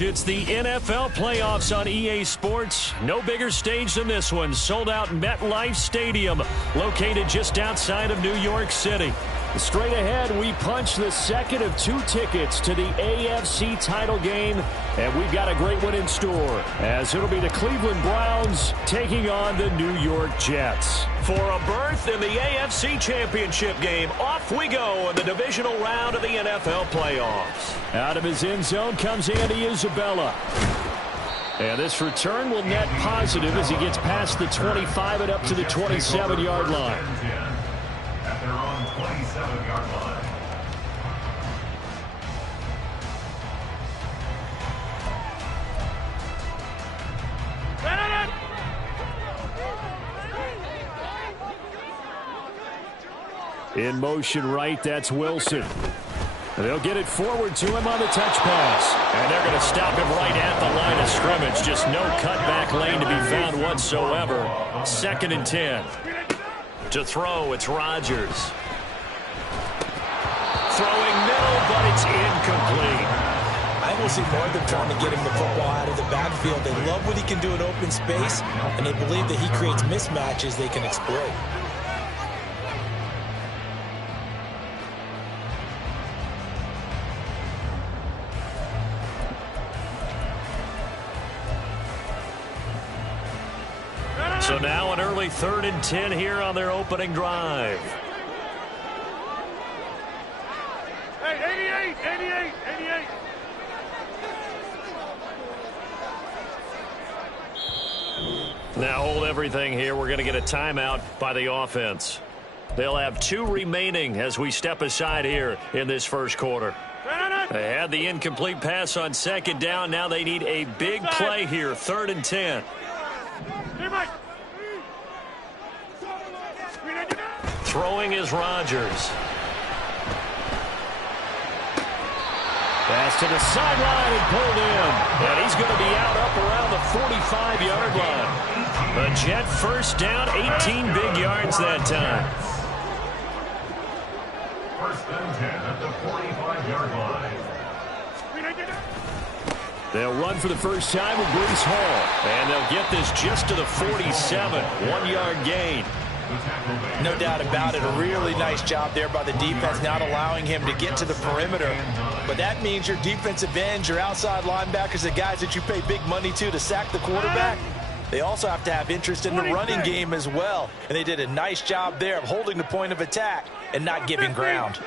It's the NFL playoffs on EA Sports. No bigger stage than this one. Sold out MetLife Stadium, located just outside of New York City. Straight ahead, we punch the second of 2 tickets to the AFC title game, and we've got a great one in store, as it'll be the Cleveland Browns taking on the New York Jets. For a berth in the AFC Championship game, off we go in the divisional round of the NFL playoffs. Out of his end zone comes Andy Isabella. And this return will net positive as he gets past the 25 and up to the 27-yard line. At their own 27-yard line. In motion right, that's Wilson. They'll get it forward to him on the touch pass. And they're going to stop him right at the line of scrimmage. Just no cutback lane to be found whatsoever. 2nd and 10. To throw, it's Rodgers. Throwing middle, but it's incomplete. I will see more of them trying to get him the football out of the backfield. They love what he can do in open space, and they believe that he creates mismatches they can exploit. So now an early 3rd and 10 here on their opening drive. Hey, 88. Now hold everything here. We're going to get a timeout by the offense. They'll have 2 remaining as we step aside here in this first quarter. They had the incomplete pass on 2nd down. Now they need a big play here, 3rd and 10. Throwing is Rodgers. Pass to the sideline and pulled in. And he's going to be out up around the 45-yard line. A Jet first down, 18 big yards that time. 1st and 10 at the 45-yard line. They'll run for the first time with Breece Hall. And they'll get this just to the 47. 1-yard gain. No doubt about it. A really nice job there by the defense, not allowing him to get to the perimeter. But that means your defensive ends, your outside linebackers, the guys that you pay big money to sack the quarterback, they also have to have interest in the running game as well. And they did a nice job there of holding the point of attack and not giving ground.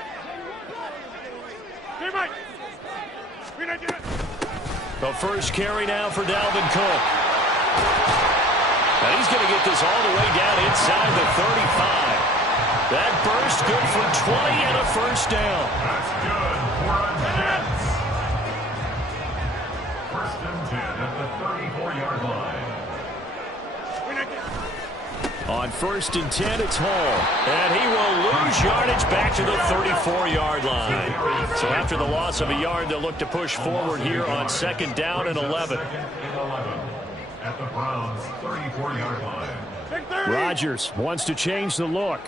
The first carry now for Dalvin Cook. And he's going to get this all the way down inside the 35. That burst good for 20 and a first down. That's good for a Jets. 1st and 10 at the 34-yard line. On 1st and 10, it's Hall. And he will lose yardage back to the 34-yard line. So after the loss of a yard, they'll look to push forward here on 2nd down and 11. At the Browns' 34-yard line. Rodgers wants to change the look.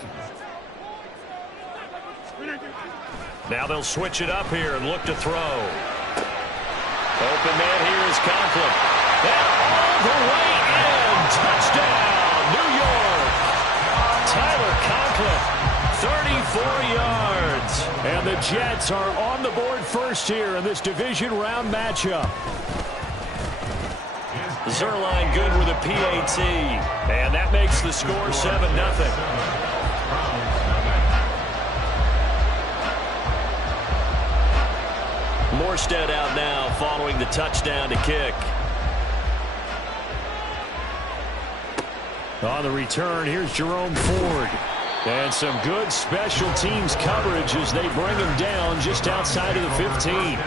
Now they'll switch it up here and look to throw. Open man here is Conklin. And all the way in. Touchdown, New York. Tyler Conklin, 34 yards. And the Jets are on the board first here in this division round matchup. Zerline good with a PAT. And that makes the score 7-0. Morstead out now following the touchdown to kick. On the return, here's Jerome Ford. And some good special teams coverage as they bring him down just outside of the 15.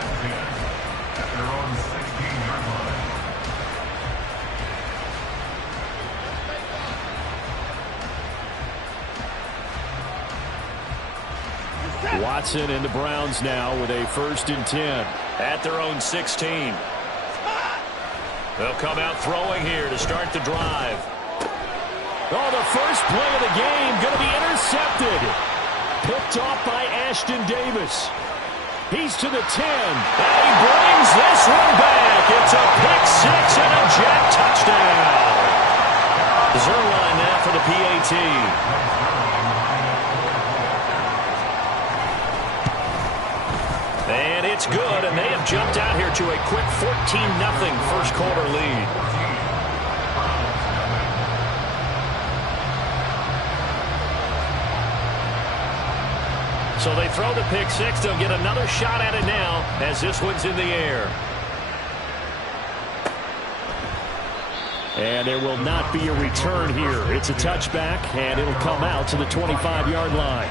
Watson and the Browns now with a 1st and 10 at their own 16. They'll come out throwing here to start the drive. Oh, the first play of the game going to be intercepted. Picked off by Ashton Davis. He's to the 10. And he brings this one back. It's a pick six and a jet touchdown. Zuerlein now for the PAT. And it's good, and they have jumped out here to a quick 14-0 first quarter lead. So they throw the pick six. They'll get another shot at it now as this one's in the air. And there will not be a return here. It's a touchback, and it'll come out to the 25-yard line.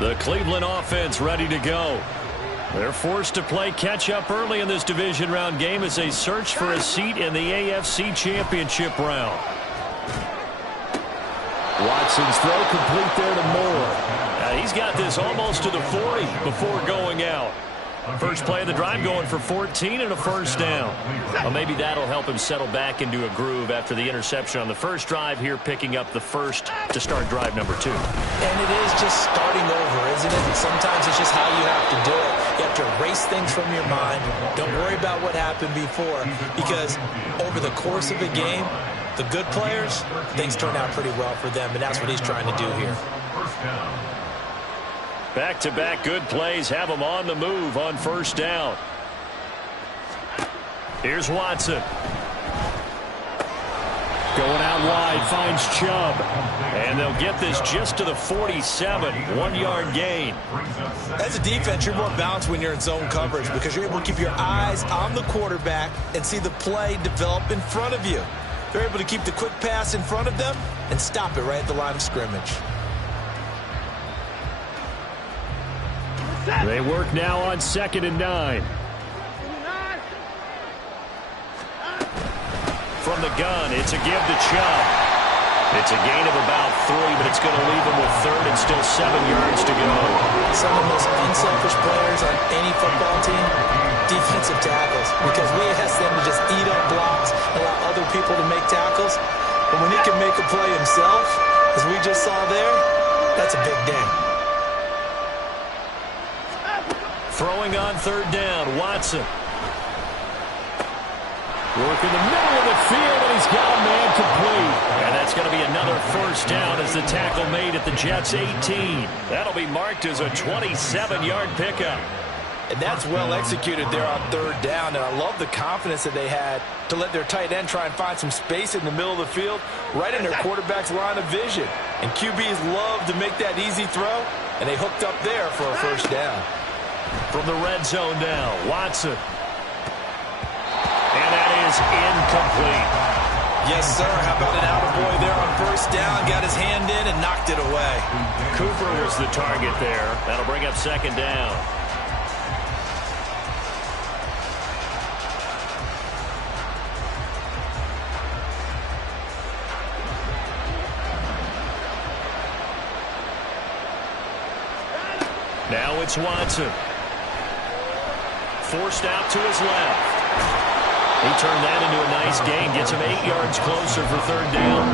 The Cleveland offense ready to go. They're forced to play catch-up early in this division round game as they search for a seat in the AFC Championship round. Watson's throw complete there to Moore. He's got this almost to the 40 before going out. First play of the drive going for 14 and a first down. Well, maybe that'll help him settle back into a groove after the interception on the first drive here, picking up the first to start drive number 2. And it is just starting over, isn't it? Sometimes it's just how you have to do it. You have to erase things from your mind. Don't worry about what happened before, because over the course of a game, the good players, things turn out pretty well for them, and that's what he's trying to do here. Back-to-back good plays have them on the move on first down. Here's Watson. Going out wide, finds Chubb. And they'll get this just to the 47, 1-yard gain. As a defense, you're more balanced when you're in zone coverage because you're able to keep your eyes on the quarterback and see the play develop in front of you. They're able to keep the quick pass in front of them and stop it right at the line of scrimmage. They work now on 2nd and 9. From the gun, it's a give to Chubb. It's a gain of about 3, but it's going to leave him with 3rd and still 7 yards to go. Some of the most unselfish players on any football team, defensive tackles, because we ask them to just eat up blocks, allow other people to make tackles. But when he can make a play himself, as we just saw there, that's a big day. Throwing on 3rd down, Watson. Work in the middle of the field, and he's got a man complete. And that's going to be another first down as the tackle made at the Jets' 18. That'll be marked as a 27-yard pickup. And that's well executed there on 3rd down. And I love the confidence that they had to let their tight end try and find some space in the middle of the field, right in their quarterback's line of vision. And QBs love to make that easy throw, and they hooked up there for a first down. From the red zone now, Watson. And that is incomplete. Yes, sir. How about an attaboy there on first down? Got his hand in and knocked it away. Cooper was the target there. That'll bring up 2nd down. Now it's Watson. Forced out to his left. He turned that into a nice gain. Gets him 8 yards closer for 3rd down.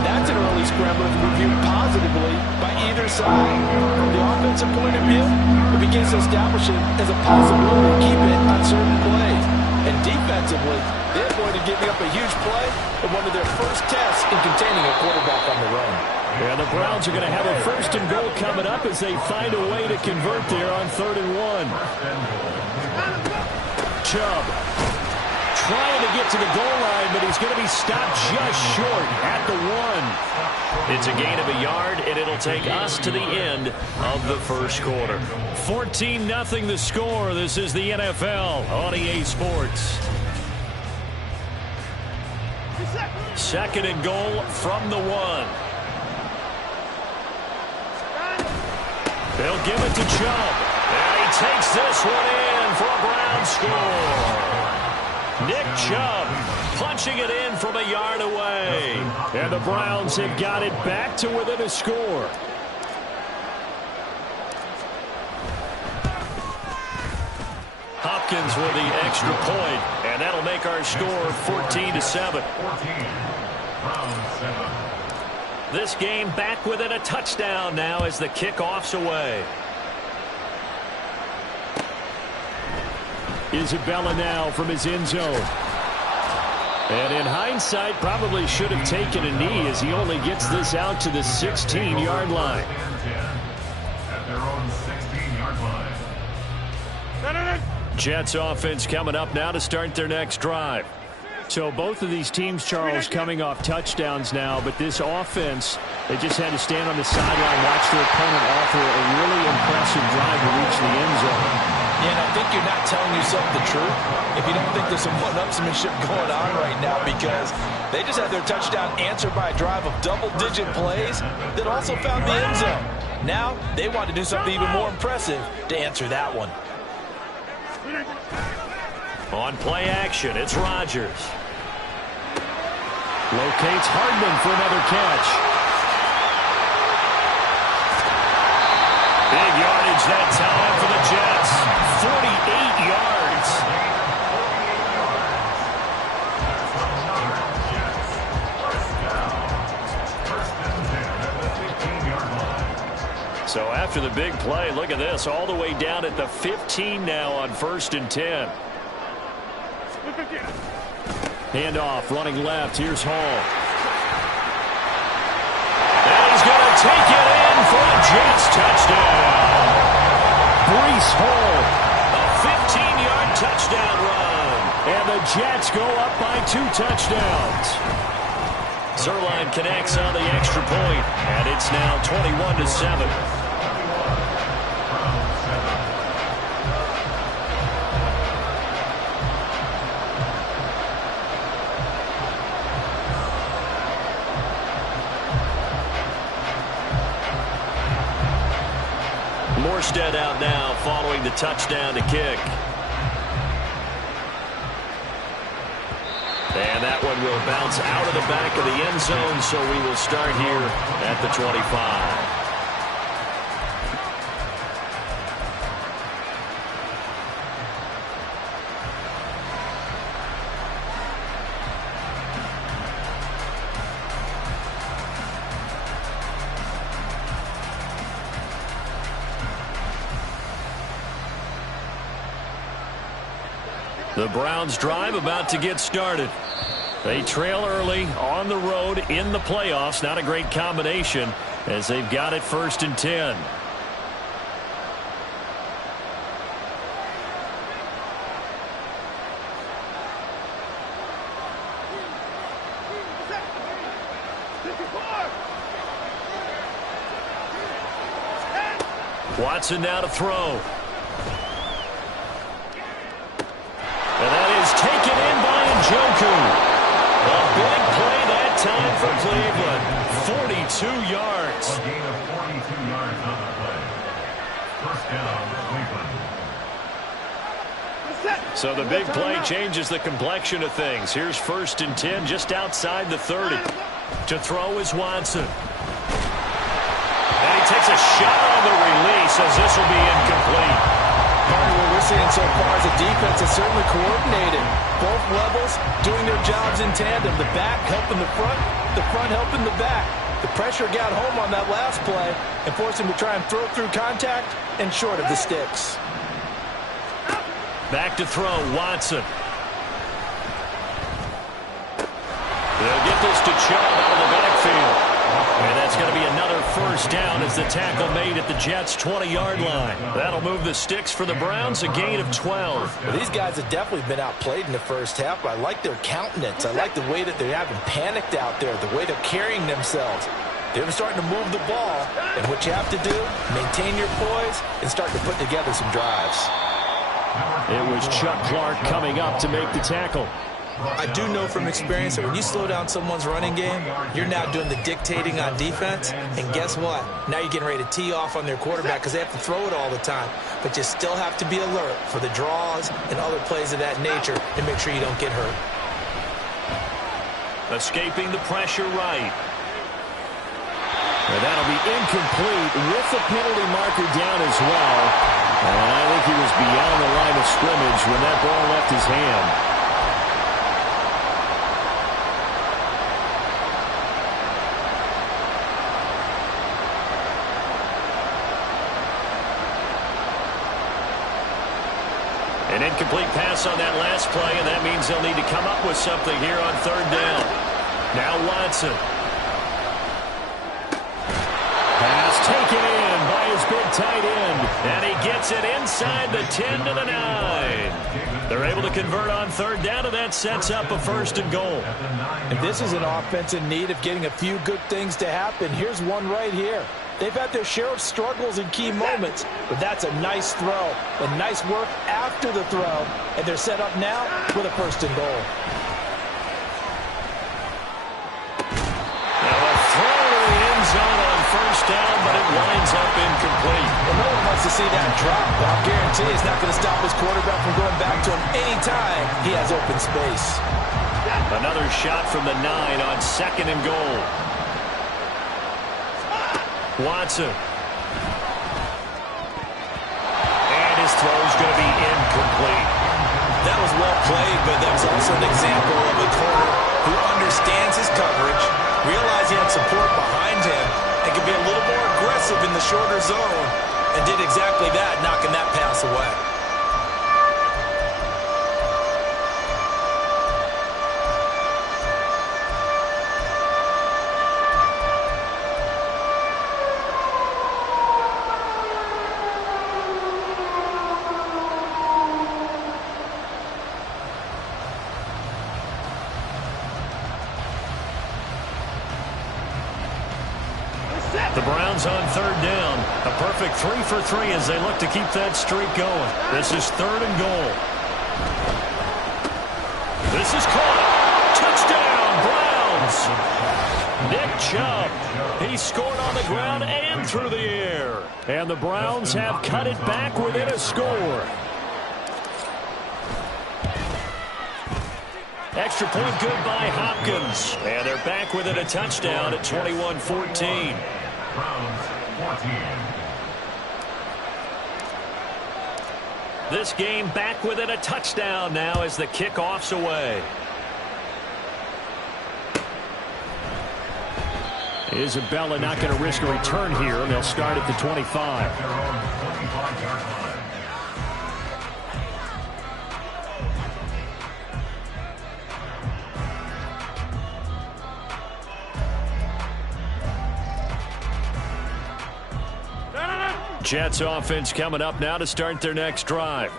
That's an early scramble to be viewed positively by either side. From the offensive point of view, it begins to establish it as a possibility to keep it on certain plays. And defensively, they're going to give up a huge play in one of their first tests in containing a quarterback on the run. Yeah, the Browns are going to have a 1st and goal coming up as they find a way to convert there on 3rd and 1. Chubb trying to get to the goal line, but he's going to be stopped just short at the 1. It's a gain of a yard, and it'll take us to the end of the first quarter. 14-0 the score. This is the NFL on EA Sports. 2nd and goal from the 1. They'll give it to Chubb. And he takes this one in for a Brown score. Nick Chubb punching it in from a yard away. And the Browns have got it back to within a score. Falcons with the extra point, and that'll make our score 14-7. This game back within a touchdown now as the kickoff's away. Isabella now from his end zone. And in hindsight, probably should have taken a knee as he only gets this out to the 16-yard line. At their own 16-yard line. Jets offense coming up now to start their next drive. So both of these teams, Charles, coming off touchdowns now, but this offense, they just had to stand on the sideline, watch their opponent offer a really impressive drive to reach the end zone. Yeah, and I think you're not telling yourself the truth if you don't think there's some one-upsmanship going on right now, because they just had their touchdown answered by a drive of double-digit plays that also found the end zone. Now they want to do something even more impressive to answer that one. On play action, it's Rodgers. Locates Hardman for another catch. Big yardage that time for the Jets. 48 yards. So after the big play, look at this, all the way down at the 15 now on 1st and 10. Handoff, running left. Here's Hall. And he's going to take it in for a Jets touchdown. Breece Hall, a 15-yard touchdown run. And the Jets go up by 2 touchdowns. Zuerlein connects on the extra point, and it's now 21-7. Morstead out now following the touchdown to kick. And that one will bounce out of the back of the end zone, so we will start here at the 25. The Browns drive about to get started. They trail early on the road in the playoffs. Not a great combination as they've got it 1st and 10. Watson now to throw. And that is taken in by Njoku. A big play that time for Cleveland. 42 yards. A gain of 42 yards on the play. First down, Cleveland. So the big play changes the complexion of things. Here's 1st and 10 just outside the 30. To throw is Watson. And he takes a shot on the release as this will be incomplete. Part of what we're seeing so far is the defense is certainly coordinated. Both levels doing their jobs in tandem. The back helping the front helping the back. The pressure got home on that last play and forced him to try and throw through contact and short of the sticks. Back to throw, Watson. They'll get this to Chubb out of the backfield. And that's going to be another 1st down as the tackle made at the Jets' 20-yard line. That'll move the sticks for the Browns, a gain of 12. Well, these guys have definitely been outplayed in the first half, but I like their countenance. I like the way that they haven't panicked out there, the way they're carrying themselves. They're starting to move the ball, and what you have to do, maintain your poise and start to put together some drives. It was Chuck Clark coming up to make the tackle. I do know from experience that when you slow down someone's running game, you're now doing the dictating on defense. And guess what? Now you're getting ready to tee off on their quarterback because they have to throw it all the time. But you still have to be alert for the draws and other plays of that nature to make sure you don't get hurt. Escaping the pressure right. And that'll be incomplete with the penalty marker down as well. I think he was beyond the line of scrimmage when that ball left his hand. An incomplete pass on that last play, and that means they'll need to come up with something here on third down. Now Watson. Pass taken in by his big tight end, and he gets it inside the 10 to the 9. They're able to convert on third down, and that sets up a 1st and goal. And this is an offense in need of getting a few good things to happen. Here's one right here. They've had their share of struggles in key moments, but that's a nice throw and nice work after the throw, and they're set up now with a 1st and goal. Now a throw to the end zone on 1st down, but it winds up incomplete. Well, no one wants to see that drop, but I'll guarantee it's not going to stop his quarterback from going back to him anytime he has open space. Another shot from the 9 on 2nd and goal. Watson. And his throw's going to be incomplete. That was well played, but that was also an example of a corner who understands his coverage, realized he had support behind him, and could be a little more aggressive in the shorter zone, and did exactly that, knocking that pass away. The Browns on third down. A perfect 3 for 3 as they look to keep that streak going. This is 3rd and goal. This is caught. Touchdown, Browns. Nick Chubb. He scored on the ground and through the air. And the Browns have cut it back within a score. Extra point good by Hopkins. And they're back within a touchdown at 21-14. Browns 14. This game back within a touchdown now as the kickoff's away. Isabella not going to risk a return here, and they'll start at the 25. Their own 25-yard line. Jets offense coming up now to start their next drive.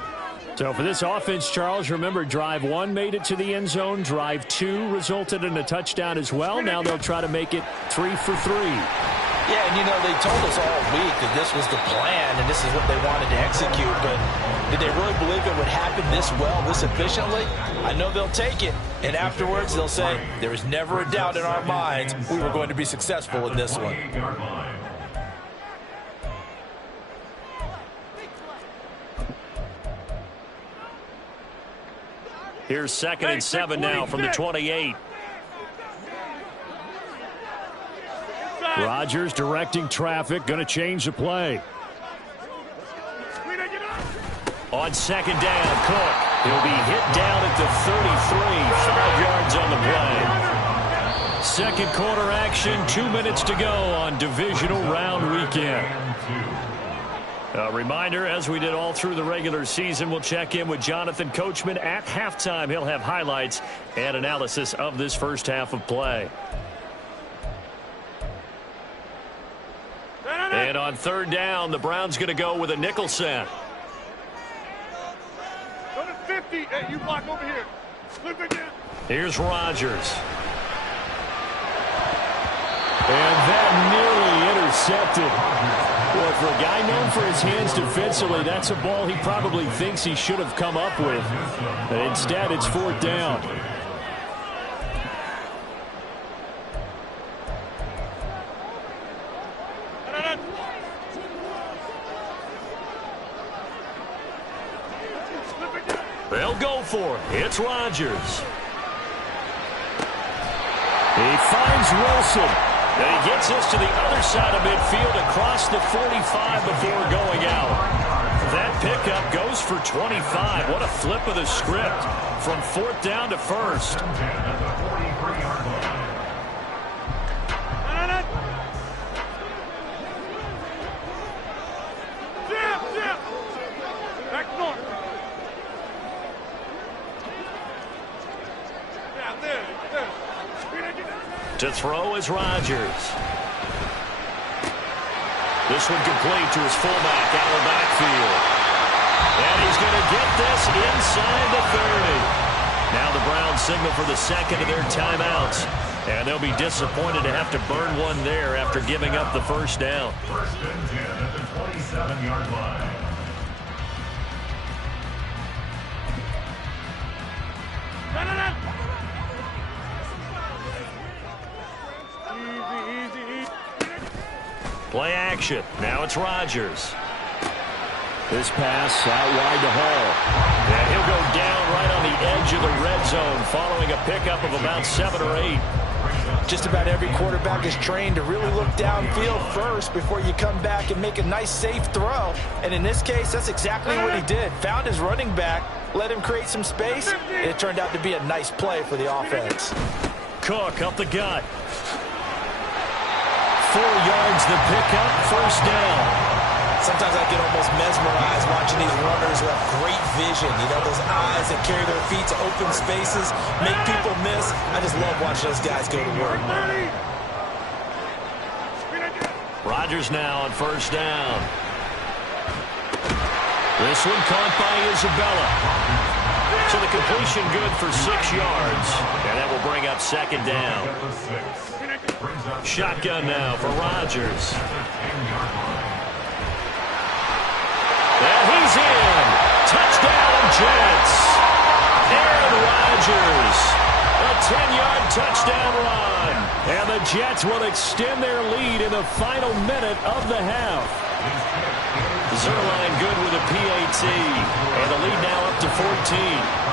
So for this offense, Charles, remember drive 1 made it to the end zone. Drive 2 resulted in a touchdown as well. Now they'll try to make it 3 for 3. Yeah, and you know, they told us all week that this was the plan and this is what they wanted to execute, but did they really believe it would happen this well, this efficiently? I know they'll take it, and afterwards they'll say, there was never a doubt in our minds we were going to be successful in this one. 28-yard line. Here's 2nd and 7 now from the 28. Rodgers directing traffic, going to change the play. On 2nd down, Cook. He'll be hit down at the 33, 5 yards on the play. 2nd quarter action, 2 minutes to go on divisional round weekend. A reminder, as we did all through the regular season, we'll check in with Jonathan Coachman at halftime. He'll have highlights and analysis of this first half of play. And on third down, the Browns going to go with a nickel set. Go to 50. Hey, you block over here. Flip again. Here's Rodgers. And that nearly intercepted. Well, for a guy known for his hands defensively, that's a ball he probably thinks he should have come up with. But instead, it's 4th down. They'll go for it. It's Rodgers. He finds Wilson. And he gets us to the other side of midfield across the 45 before going out. That pickup goes for 25. What a flip of the script from 4th down to 1st. At the 43-yard line. Back north. Yeah, there. To throw is Rodgers. This one complete to his fullback out of the backfield. And he's going to get this inside the 30. Now the Browns signal for the second of their timeouts. And they'll be disappointed to have to burn one there after giving up the first down. 1st and 10 at the 27-yard line. Easy. Play action. Now it's Rodgers. This pass out wide to Hall. And he'll go down right on the edge of the red zone following a pickup of about 7 or 8. Just about every quarterback is trained to really look downfield first before you come back and make a nice, safe throw. And in this case, that's exactly what he did. Found his running back, let him create some space, and it turned out to be a nice play for the offense. Cook up the gut. 4 yards the pickup, 1st down. Sometimes I get almost mesmerized watching these runners who have great vision. You know, those eyes that carry their feet to open spaces, make people miss. I just love watching those guys go to work. Rodgers now on 1st down. This one caught by Isabella. So the completion good for 6 yards. And that will bring up 2nd down. Shotgun now for Rodgers. And he's in. Touchdown, Jets. Aaron Rodgers. A 10-yard touchdown run. And the Jets will extend their lead in the final minute of the half. Zerline good with a PAT. And the lead now up to 14.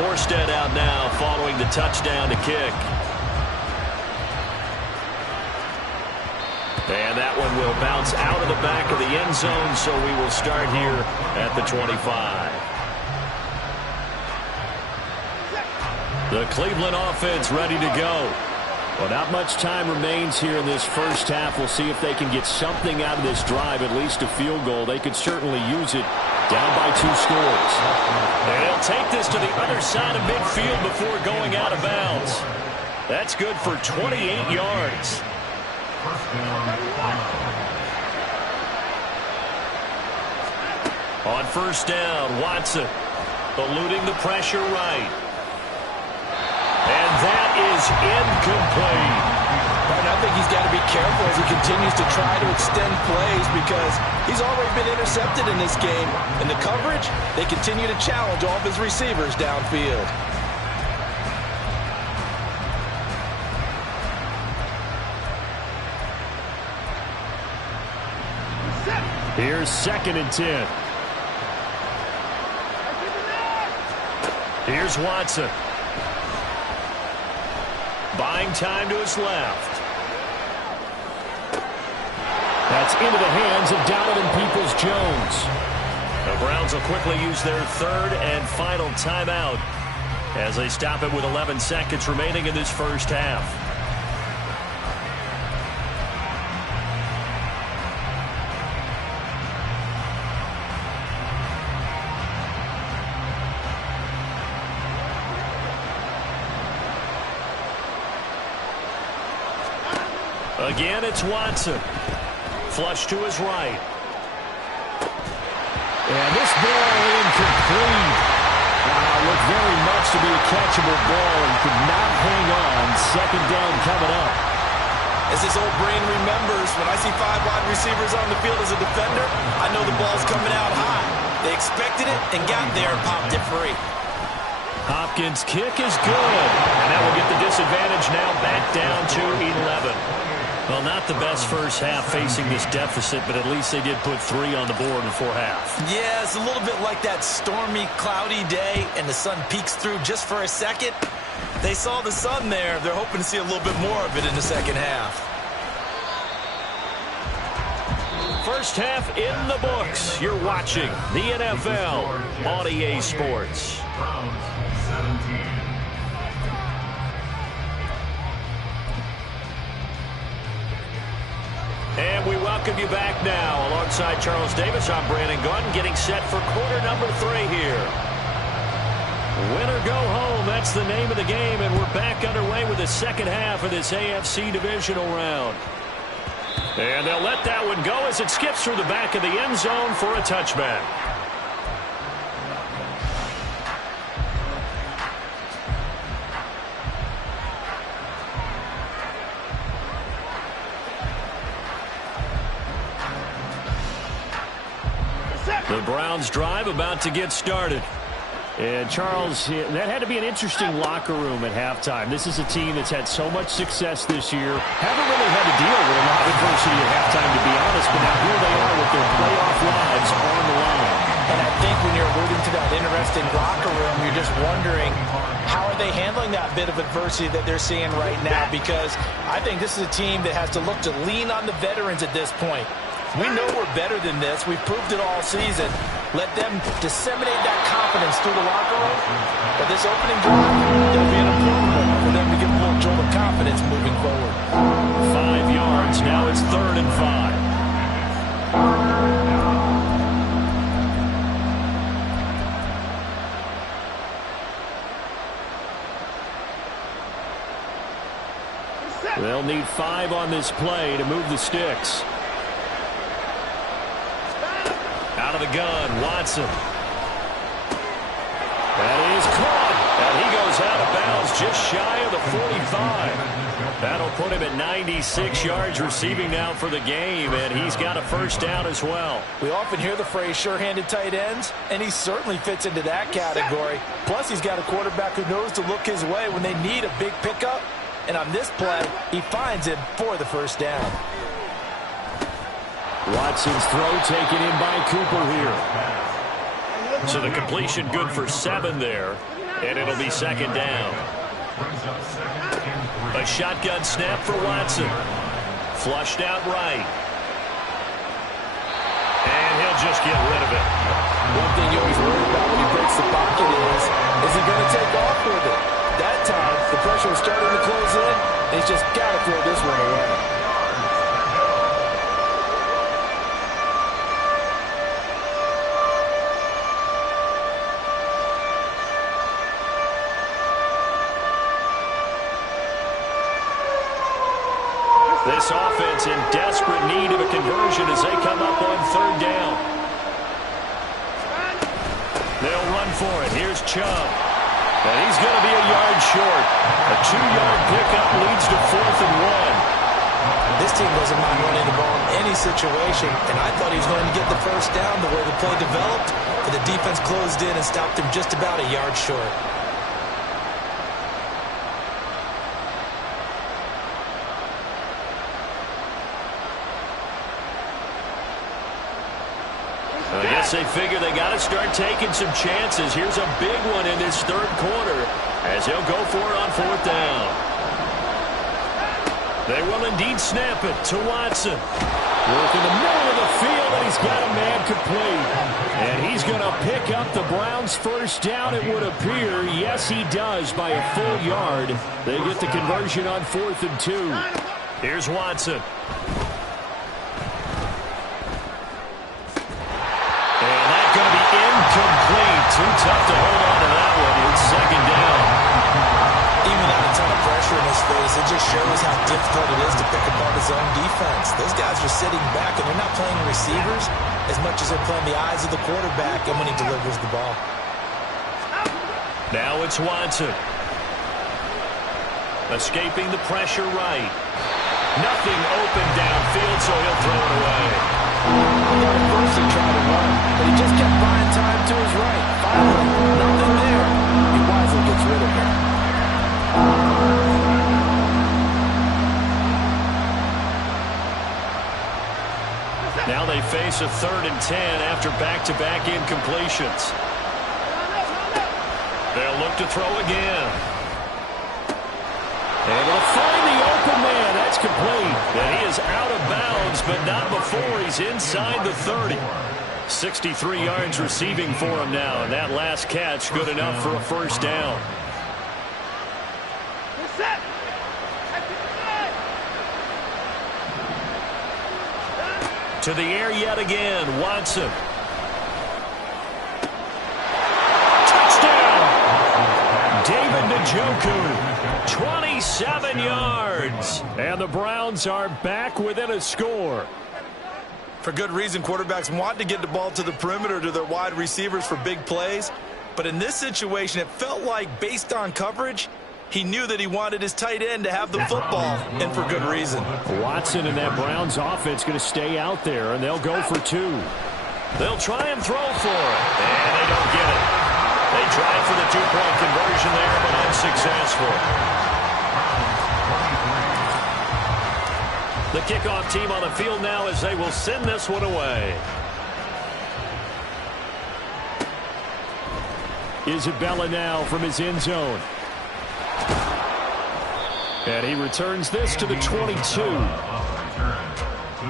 Morstead out now following the touchdown to kick. And that one will bounce out of the back of the end zone, so we will start here at the 25. The Cleveland offense ready to go. Well, not much time remains here in this first half. We'll see if they can get something out of this drive, at least a field goal. They could certainly use it. Down by 2 scores. And he'll take this to the other side of midfield before going out of bounds. That's good for 28 yards. On 1st down, Watson eluding the pressure right. And that is incomplete. And I think he's got to be careful as he continues to try to extend plays because he's already been intercepted in this game. In the coverage, they continue to challenge all of his receivers downfield. Here's 2nd and 10. Here's Watson. Buying time to his left. That's into the hands of Donovan Peoples-Jones. The Browns will quickly use their 3rd and final timeout as they stop it with 11 seconds remaining in this first half. Again, it's Watson. Flush to his right. And this ball incomplete. Looked very much to be a catchable ball and could not hang on. 2nd down coming up. As his old brain remembers, when I see 5 wide receivers on the field as a defender, I know the ball's coming out high. They expected it and got there and popped it free. Hopkins' kick is good. And that will get the disadvantage now back down to 11. Well, not the best first half facing this deficit, but at least they did put 3 on the board before half. Yeah, it's a little bit like that stormy, cloudy day, and the sun peeks through just for a second. They saw the sun there. They're hoping to see a little bit more of it in the second half. First half in the books. You're watching the NFL on EA Sports. Browns 17. And we welcome you back now. Alongside Charles Davis, I'm Brandon Gaudin, getting set for quarter number 3 here. Win or go home, that's the name of the game, and we're back underway with the second half of this AFC divisional round. And they'll let that one go as it skips through the back of the end zone for a touchback. The Browns drive about to get started. And Charles, that had to be an interesting locker room at halftime. This is a team that's had so much success this year. Haven't really had to deal with a lot of adversity at halftime, to be honest. But now here they are with their playoff lives on the line. And I think when you're alluding to that interesting locker room, you're just wondering how are they handling that bit of adversity that they're seeing right now? Because I think this is a team that has to look to lean on the veterans at this point. We know we're better than this. We've proved it all season. Let them disseminate that confidence through the locker room. But this opening drive, it'll be an important one for them to get a little jolt of confidence moving forward. 5 yards. Now it's 3rd and 5. They'll need 5 on this play to move the sticks. Out of the gun, Watson. That is caught. And he goes out of bounds just shy of the 45. That'll put him at 96 yards receiving now for the game, and he's got a first down as well. We often hear the phrase sure-handed tight ends, and he certainly fits into that category. Plus, he's got a quarterback who knows to look his way when they need a big pickup. And on this play, he finds him for the first down. Watson's throw taken in by Cooper here. So the completion good for 7 there, and it'll be 2nd down. A shotgun snap for Watson. Flushed out right. And he'll just get rid of it. One thing you always worry about when he breaks the pocket is he going to take off with it? That time, the pressure was starting to close in, and he's just got to throw this one away. This offense in desperate need of a conversion as they come up on 3rd down. They'll run for it. Here's Chubb. And he's going to be a yard short. A 2-yard pickup leads to 4th and 1. This team doesn't mind running the ball in any situation, and I thought he was going to get the first down the way the play developed, but the defense closed in and stopped him just about a yard short. I guess they figure they got to start taking some chances. Here's a big one in this 3rd quarter as he'll go for it on 4th down. They will indeed snap it to Watson. Work in the middle of the field, and he's got a man complete. And he's going to pick up the Browns' first down, it would appear. Yes, he does by a full yard. They get the conversion on 4th and 2. Here's Watson. Incomplete. Too tough to hold on to that one. It's 2nd down. Even without a ton of pressure in his face, it just shows how difficult it is to pick apart his own defense. Those guys are sitting back, and they're not playing receivers as much as they're playing the eyes of the quarterback and when he delivers the ball. Now it's Watson. Escaping the pressure right. Nothing open downfield, so he'll throw it away. At first he tried to run, but he just kept buying time to his right. Finally, nothing there. He wisely gets rid of it. Now they face a 3rd and 10 after back-to-back incompletions. They'll look to throw again. Able to find the open man. That's complete. And he is out of bounds, but not before he's inside the 30. 63 yards receiving for him now. And that last catch good enough for a first down. To the air yet again. Watson. Touchdown. David Njoku. 27 yards. And the Browns are back within a score. For good reason, quarterbacks want to get the ball to the perimeter to their wide receivers for big plays. But in this situation, it felt like based on coverage, he knew that he wanted his tight end to have the football, and for good reason. Watson and that Browns offense going to stay out there, and they'll go for two. They'll try and throw for it, and they don't get it. They tried for the two-point conversion there, but unsuccessful. The kickoff team on the field now as they will send this one away. Isabella now from his end zone. And he returns this to the 22. The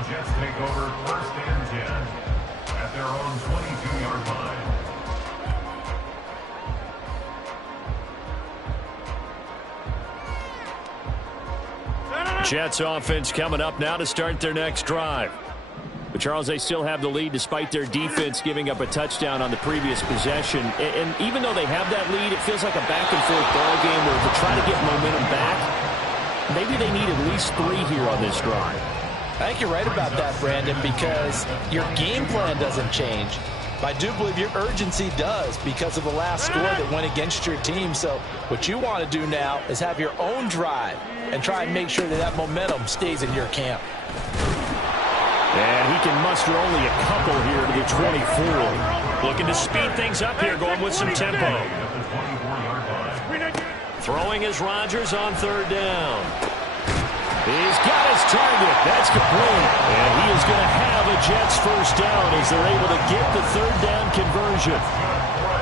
Jets take over first and 10 at their own 22-yard line. Jets offense coming up now to start their next drive. But, Charles, they still have the lead despite their defense giving up a touchdown on the previous possession. And even though they have that lead, it feels like a back-and-forth ball game where to try to get momentum back, maybe they need at least 3 here on this drive. I think you're right about that, Brandon, because your game plan doesn't change. I do believe your urgency does because of the last score that went against your team. So what you want to do now is have your own drive and try and make sure that that momentum stays in your camp. And he can muster only a couple here to the 24. Looking to speed things up here, going with some tempo. Throwing is Rodgers on third down. He's got his target. That's complete. And he is going to have a Jets first down as they're able to get the third down conversion.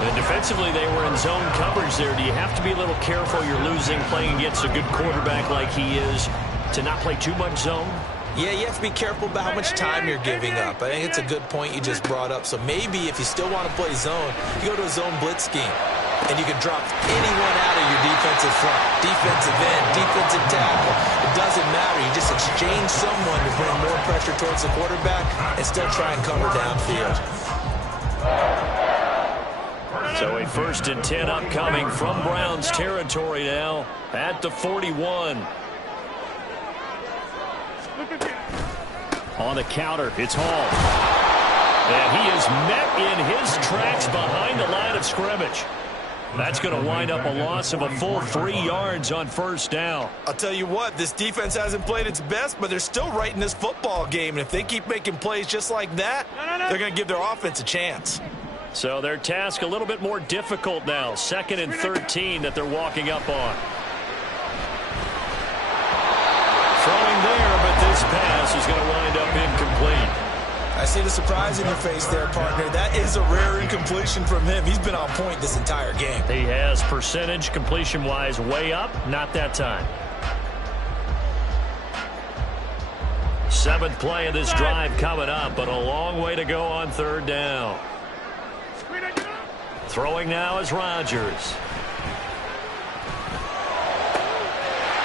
And defensively, they were in zone coverage there. Do you have to be a little careful? You're losing playing against a good quarterback like he is to not play too much zone? Yeah, you have to be careful about how much time you're giving up. I think it's a good point you just brought up. So maybe if you still want to play zone, you go to a zone blitz scheme. And you can drop anyone out of your defensive front. Defensive end, defensive tackle. It doesn't matter. You just exchange someone to bring more pressure towards the quarterback and still try and cover downfield. So a first and 10 upcoming from Browns territory now at the 41. On the counter, it's Hall. And he is met in his tracks behind the line of scrimmage. That's going to wind up a loss of a full 3 yards on first down. I'll tell you what, this defense hasn't played its best, but they're still right in this football game. And if they keep making plays just like that, they're going to give their offense a chance. So their task a little bit more difficult now. 2nd and 13 that they're walking up on. Throwing there, but this pass is going to wind up incomplete. I see the surprise in your face there, partner. That is a rare incompletion from him. He's been on point this entire game. He has percentage completion-wise way up. Not that time. 7th play of this drive coming up, but a long way to go on third down. Throwing now is Rodgers.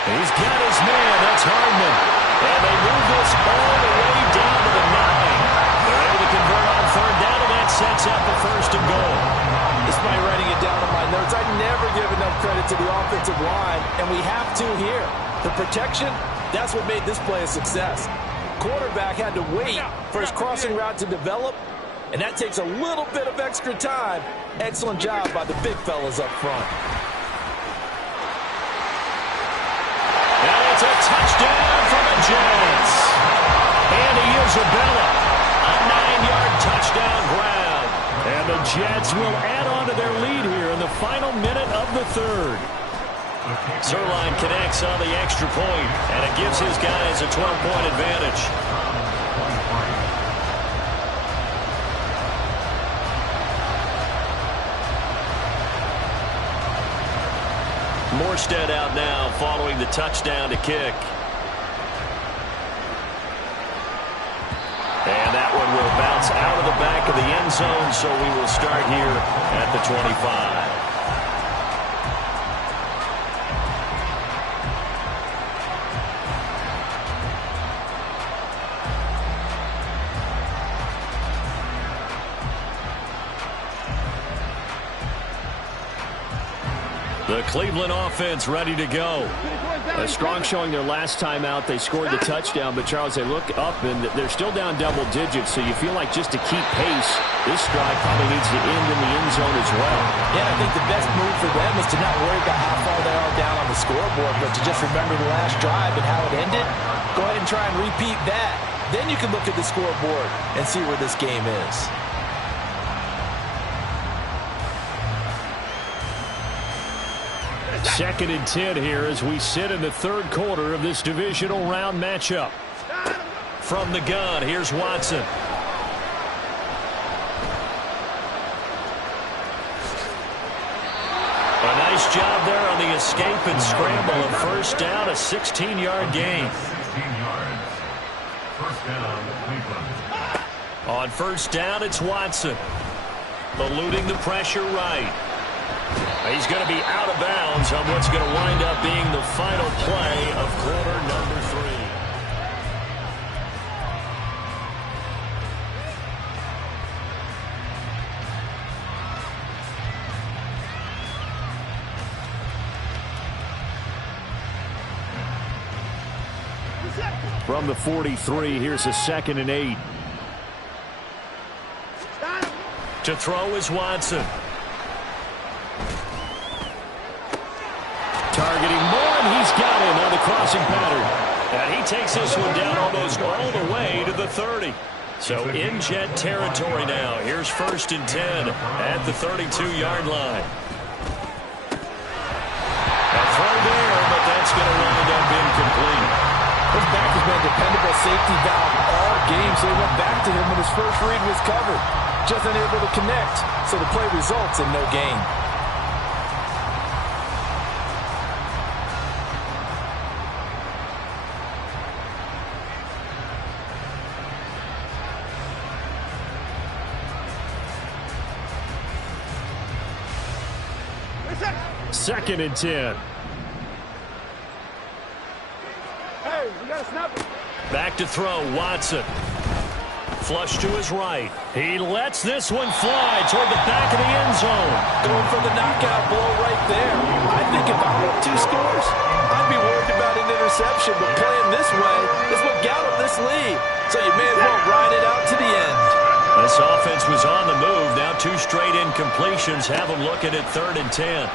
He's got his man. That's Hardman. And they move this all the way down to the 9. They're able to convert on third down, and that sets up the first and goal. Despite writing it down on my notes, I never give enough credit to the offensive line, and we have to here. The protection, that's what made this play a success. Quarterback had to wait for his crossing route to develop, and that takes a little bit of extra time. Excellent job by the big fellas up front. And it's a touchdown for the Jets. Andy Isabella, a 9-yard touchdown grab. And the Jets will add on to their lead here in the final minute of the third. Zuerlein connects on the extra point, and it gives his guys a 12-point advantage. Morstead out now following the touchdown to kick. And that one will bounce out of the back of the end zone, so we will start here at the 25. The Cleveland offense ready to go. A strong showing their last time out. They scored the touchdown, but Charles, they look up and they're still down double digits, so you feel like just to keep pace, this drive probably needs to end in the end zone as well. Yeah, I think the best move for them is to not worry about how far they are down on the scoreboard, but to just remember the last drive and how it ended. Go ahead and try and repeat that. Then you can look at the scoreboard and see where this game is. Second and 10 here as we sit in the third quarter of this divisional round matchup. From the gun, here's Watson. A nice job there on the escape and scramble. A first down, a 16-yard gain. 16 yards. First down, Cleveland. On first down, it's Watson. Eluding the pressure right. He's going to be out of bounds on what's going to wind up being the final play of quarter number 3. From the 43, here's a 2nd and 8. To throw is Watson. Targeting more, and he's got him on the crossing pattern. And he takes this one down almost all the way to the 30. So in Jet territory now. Here's 1st and 10 at the 32-yard line. A throw there, but that's going to wind up incomplete. His back has been a dependable safety valve all game, so he went back to him when his first read was covered. Just unable to connect, so the play results in no gain. Second and 10. Hey, you got to snap it. Back to throw, Watson. Flush to his right. He lets this one fly toward the back of the end zone. Going for the knockout blow right there. I think if I'm up 2 scores, I'd be worried about an interception, but playing this way is what got him this lead. So you may as well ride it out to the end. This offense was on the move. Now 2 straight incompletions have them looking at 3rd and 10.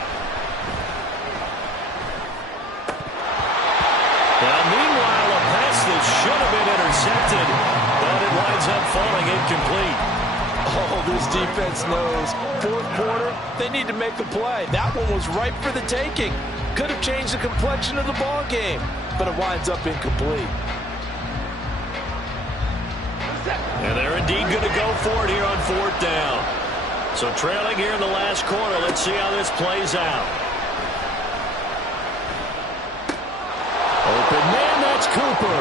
Now, meanwhile, a pass that should have been intercepted, but it winds up falling incomplete. Oh, this defense knows. 4th quarter, they need to make a play. That one was ripe for the taking. Could have changed the complexion of the ball game, but it winds up incomplete. And they're indeed going to go for it here on 4th down. So trailing here in the last quarter, let's see how this plays out. Open man, that's Cooper.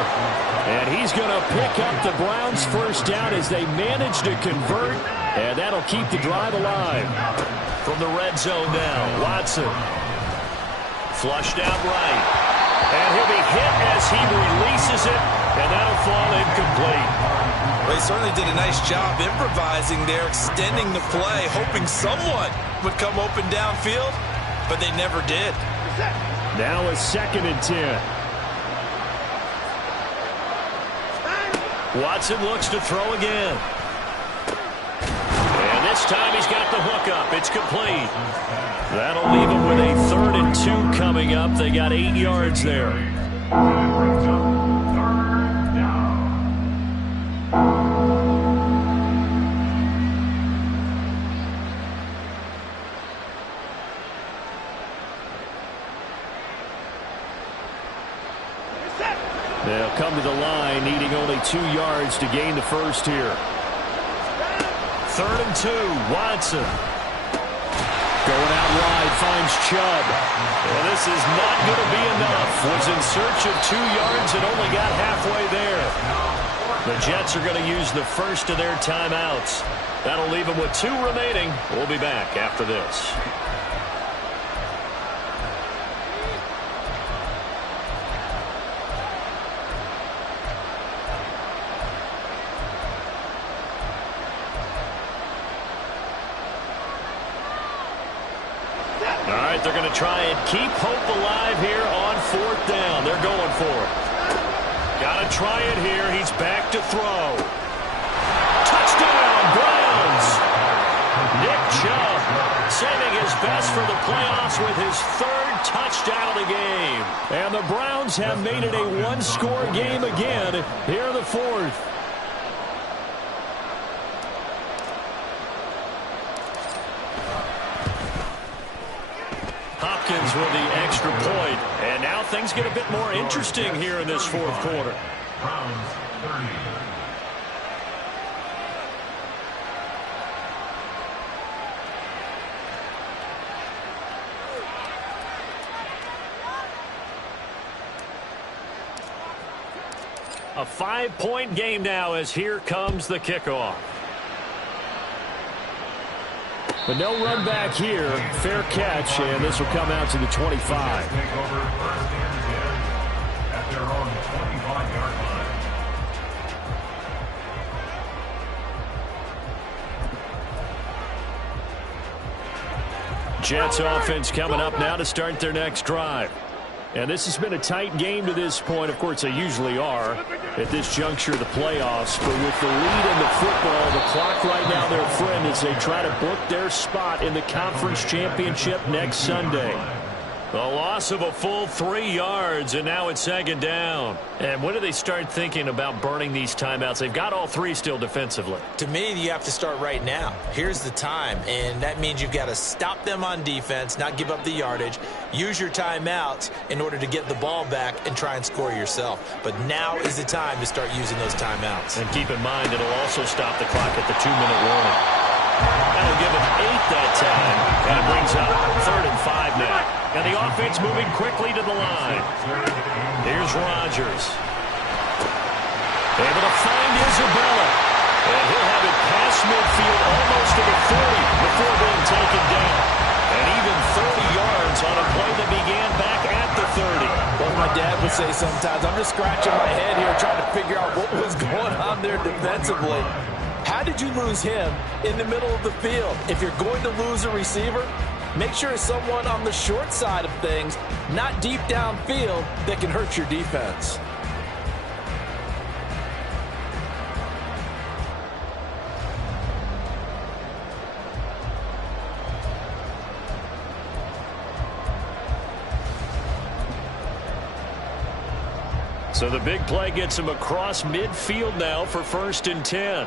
And he's going to pick up the Browns' first down as they manage to convert. And that'll keep the drive alive. From the red zone now, Watson. Flushed out right. And he'll be hit as he releases it. And that'll fall incomplete. Well, he certainly did a nice job improvising there, extending the play, hoping someone would come open downfield, but they never did. Now a 2nd and 10. Watson looks to throw again. And this time he's got the hook up. It's complete. That'll leave him with a 3rd and 2 coming up. They got 8 yards there. They'll come to the line, needing only 2 yards to gain the first here. 3rd and 2, Watson. Going out wide, finds Chubb. Well, this is not going to be enough. Was in search of 2 yards and only got halfway there. The Jets are going to use the first of their timeouts. That'll leave them with 2 remaining. We'll be back after this. All right, they're going to try and keep hope alive here on 4th down. They're going for it. Got to try it here. He's back to throw. Touchdown, Browns! Nick Chubb saving his best for the playoffs with his 3rd touchdown of the game. And the Browns have made it a 1-score game again here in the 4th. Hopkins with the extra point. And now things get a bit more interesting here in this 4th quarter. Browns 30. A 5-point game now as here comes the kickoff. But no run back here. Fair catch, and this will come out to the 25. Take over 1st and 10 at their own 25-yard line. Jets offense coming up now to start their next drive. And this has been a tight game to this point. Of course, they usually are at this juncture of the playoffs. But with the lead in the football, the clock right now their friend as they try to book their spot in the conference championship next Sunday. The loss of a full 3 yards, and now it's 2nd down. And when do they start thinking about burning these timeouts? They've got all 3 still defensively. To me, you have to start right now. Here's the time, and that means you've got to stop them on defense, not give up the yardage, use your timeouts in order to get the ball back and try and score yourself. But now is the time to start using those timeouts. And keep in mind, it'll also stop the clock at the 2-minute warning. That'll give them 8 that time. And it brings up 3rd and 5 now. And the offense moving quickly to the line. Here's Rodgers. Able to find Isabella. And he'll have it past midfield almost to the 40 before being taken down. And even 30 yards on a play that began back at the 30. Well, my dad would say sometimes, I'm just scratching my head here trying to figure out what was going on there defensively. How did you lose him in the middle of the field? If you're going to lose a receiver, make sure it's someone on the short side of things, not deep downfield, that can hurt your defense. So the big play gets him across midfield now for 1st and 10.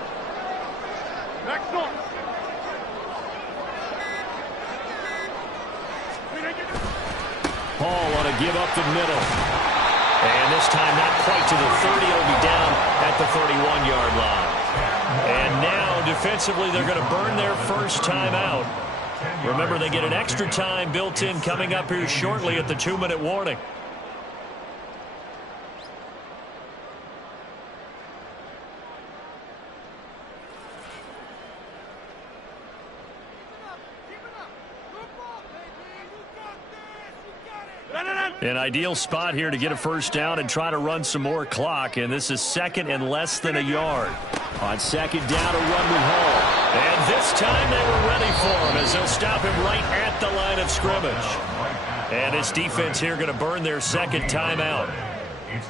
Next one. Hall on a give up the middle. And this time not quite to the 30. It'll be down at the 31-yard line. And now defensively they're going to burn their first time out. Remember, they get an extra time built in coming up here shortly at the 2-minute warning. An ideal spot here to get a first down and try to run some more clock. And this is 2nd and less than a yard. On 2nd down, a run with Hall. And this time they were ready for him as they'll stop him right at the line of scrimmage. And this defense here going to burn their 2nd timeout.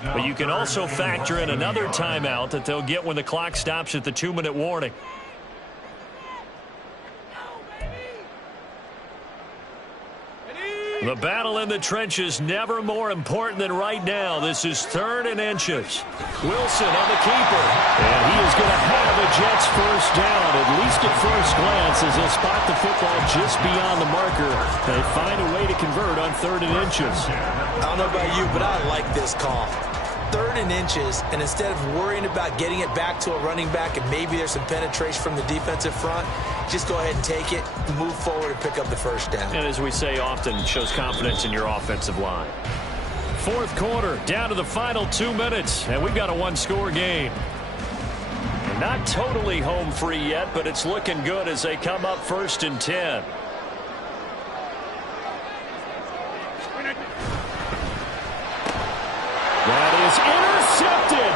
But you can also factor in another timeout that they'll get when the clock stops at the 2-minute warning. The battle in the trenches never more important than right now. This is 3rd and inches. Wilson on the keeper. And he is going to have a Jets first down, at least at first glance, as they'll spot the football just beyond the marker. They find a way to convert on 3rd and inches. I don't know about you, but I like this call. 3rd and inches, and instead of worrying about getting it back to a running back and maybe there's some penetration from the defensive front, just go ahead and take it, move forward, and pick up the first down. And as we say often, it shows confidence in your offensive line. 4th quarter, down to the final 2 minutes, and we've got a one-score game. And not totally home free yet, but it's looking good as they come up 1st and 10. That is intercepted.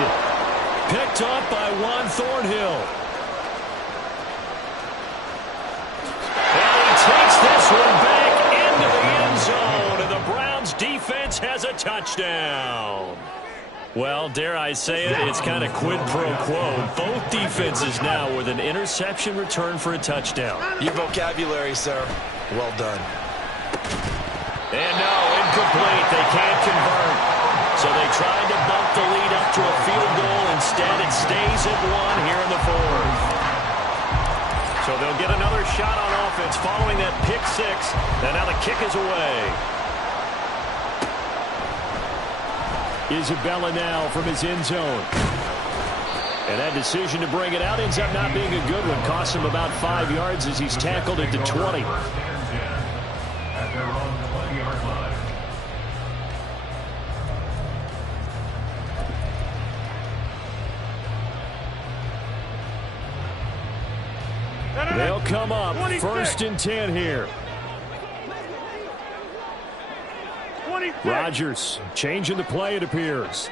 Picked off by Juan Thornhill. And he takes this one back into the end zone, and the Browns defense has a touchdown. Well, dare I say it, it's kind of quid pro quo. Both defenses now with an interception return for a touchdown. Your vocabulary, sir. Well done. And no, incomplete. They can't convert. So they tried to bump the lead up to a field goal. Instead, it stays at 1 here in the 4th. So they'll get another shot on offense following that pick 6. And now the kick is away. Isabella now from his end zone. And that decision to bring it out ends up not being a good one. Costs him about 5 yards as he's tackled at the 20. At their own 20-yard line. They'll come up 1st and 10 here. Rodgers changing the play, it appears.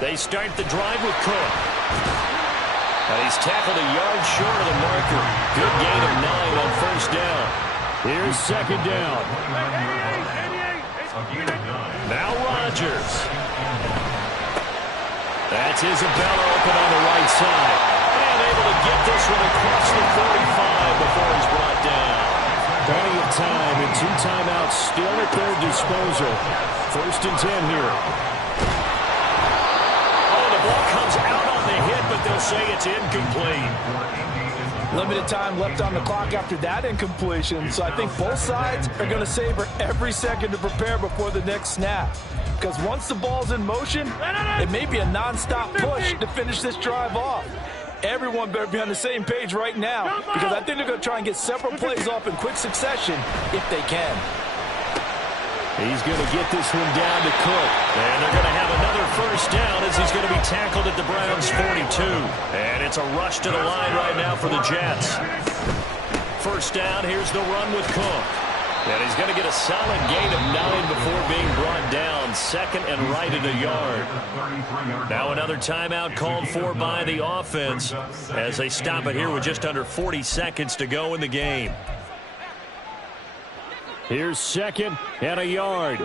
They start the drive with Cook. And he's tackled a yard short of the marker. Good gain of 9 on 1st down. Here's 2nd down. Now Rodgers. That's Isabella open on the right side. And able to get this one across the 45 before he's brought down. Plenty of time and 2 timeouts still at their disposal. 1st and 10 here. Oh, the ball comes out on the hit, but they'll say it's incomplete. Limited time left on the clock after that incompletion, so I think both sides are going to savor every second to prepare before the next snap. Because once the ball's in motion, it may be a non-stop push to finish this drive off. Everyone better be on the same page right now, because I think they're going to try and get several plays off in quick succession if they can. He's going to get this one down to Cook. And they're going to have another 1st down as he's going to be tackled at the Browns' 42. And it's a rush to the line right now for the Jets. 1st down, here's the run with Cook. And he's going to get a solid gain of 9 before being brought down. 2nd and right at a yard. Now another timeout called for by the offense as they stop it here with just under 40 seconds to go in the game. Here's 2nd and a yard.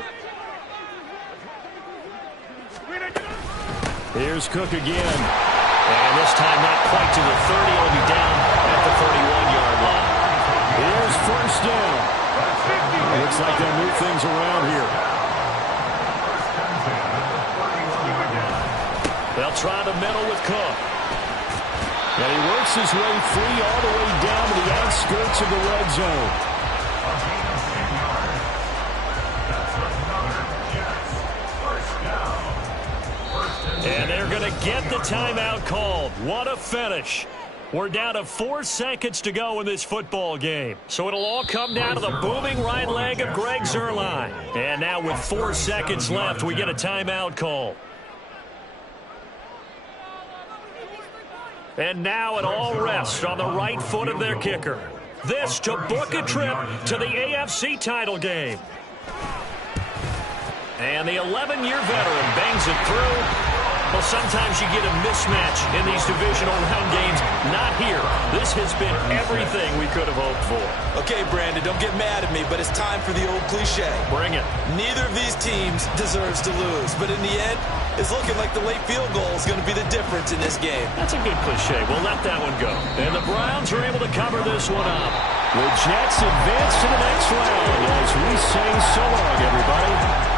Here's Cook again. And this time not quite to the 30. He'll be down at the 41-yard line. Here's 1st down. Looks like they move things around here. They'll try the middle with Cook. And he works his way free all the way down to the outskirts of the red zone. And they're going to get the timeout called. What a finish. We're down to 4 seconds to go in this football game. So it'll all come down to the booming right leg of Greg Zuerlein. And now with 4 seconds left, we get a timeout call. And now it all rests on the right foot of their kicker. This to book a trip to the AFC title game. And the 11-year veteran bangs it through. Well, sometimes you get a mismatch in these divisional round games. Not here. This has been everything we could have hoped for. Okay, Brandon, don't get mad at me, but it's time for the old cliche. Bring it. Neither of these teams deserves to lose, but in the end, it's looking like the late field goal is going to be the difference in this game. That's a good cliche. We'll let that one go. And the Browns are able to cover this one up. The Jets advance to the next round as we say so long, everybody.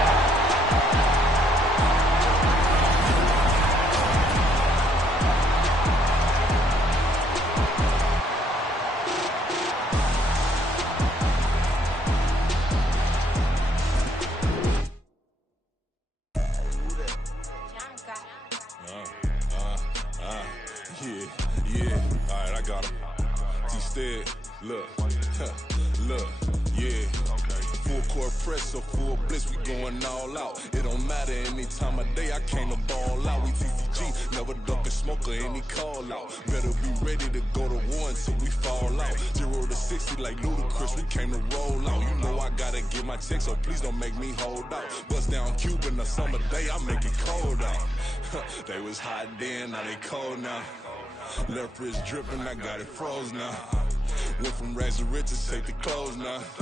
instead. Look, look, yeah. Full court press, so full blitz, we going all out. It don't matter any time of day, I came to ball out. We TCG, never duck a smoker, any call out. Better be ready to go to war until we fall out. 0 to 60 like Ludacris, we came to roll out. You know I gotta get my check, so please don't make me hold out. Bust down Cuban a summer day, I make it cold out. They was hot then, now they cold now. Left wrist dripping, I got it froze now. Went from rags to riches, take the clothes now.